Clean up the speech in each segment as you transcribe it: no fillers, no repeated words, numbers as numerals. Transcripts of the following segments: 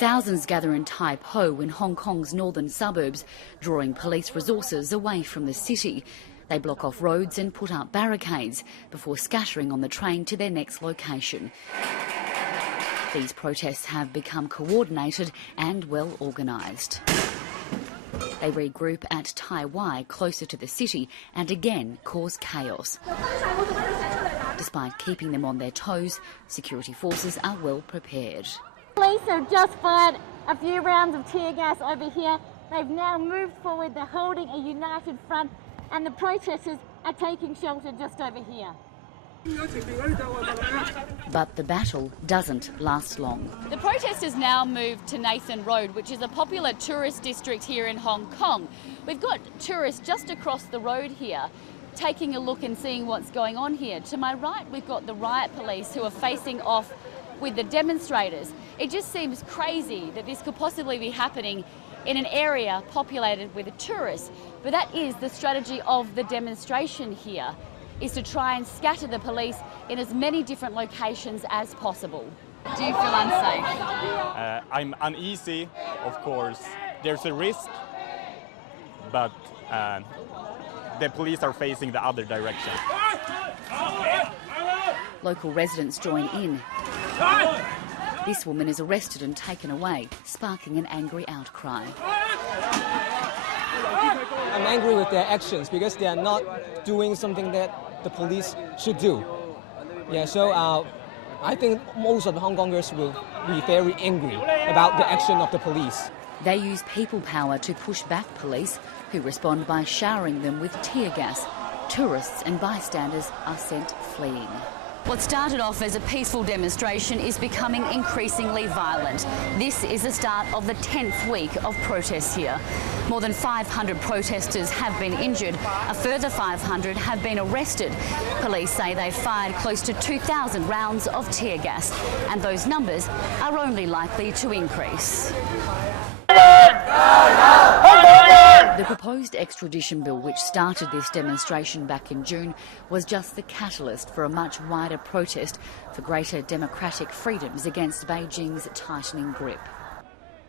Thousands gather in Tai Po in Hong Kong's northern suburbs, drawing police resources away from the city. They block off roads and put up barricades before scattering on the train to their next location. These protests have become coordinated and well organised. They regroup at Tai Wai, closer to the city, and again cause chaos. Despite keeping them on their toes, security forces are well prepared. Police have just fired a few rounds of tear gas over here. They've now moved forward. They're holding a united front, and the protesters are taking shelter just over here. But the battle doesn't last long. The protesters now moved to Nathan Road, which is a popular tourist district here in Hong Kong. We've got tourists just across the road here, taking a look and seeing what's going on here. To my right, we've got the riot police who are facing off with the demonstrators. It just seems crazy that this could possibly be happening in an area populated with tourists. But that is the strategy of the demonstration here, is to try and scatter the police in as many different locations as possible. Do you feel unsafe? I'm uneasy, of course. There's a risk, but the police are facing the other direction. Local residents join in. This woman is arrested and taken away, sparking an angry outcry. I'm angry with their actions because they are not doing something that the police should do. Yeah, so I think most of the Hong Kongers will be very angry about the action of the police. They use people power to push back police, who respond by showering them with tear gas. Tourists and bystanders are sent fleeing. What started off as a peaceful demonstration is becoming increasingly violent. This is the start of the 10th week of protests here. More than 500 protesters have been injured. A further 500 have been arrested. Police say they fired close to 2,000 rounds of tear gas, and those numbers are only likely to increase. The proposed extradition bill, which started this demonstration back in June, was just the catalyst for a much wider protest for greater democratic freedoms against Beijing's tightening grip.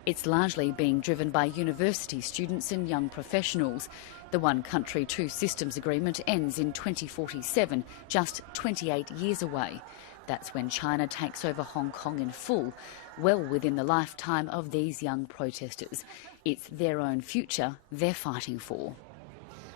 It's largely being driven by university students and young professionals. The One Country, Two Systems agreement ends in 2047, just 28 years away. That's when China takes over Hong Kong in full, well within the lifetime of these young protesters. It's their own future they're fighting for.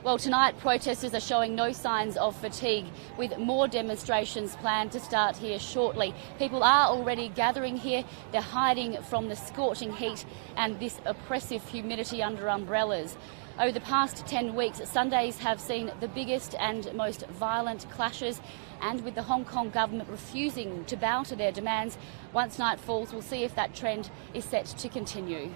Well, tonight protesters are showing no signs of fatigue, with more demonstrations planned to start here shortly. People are already gathering here. They're hiding from the scorching heat and this oppressive humidity under umbrellas. Over the past 10 weeks, Sundays have seen the biggest and most violent clashes, and with the Hong Kong government refusing to bow to their demands, once night falls, we'll see if that trend is set to continue.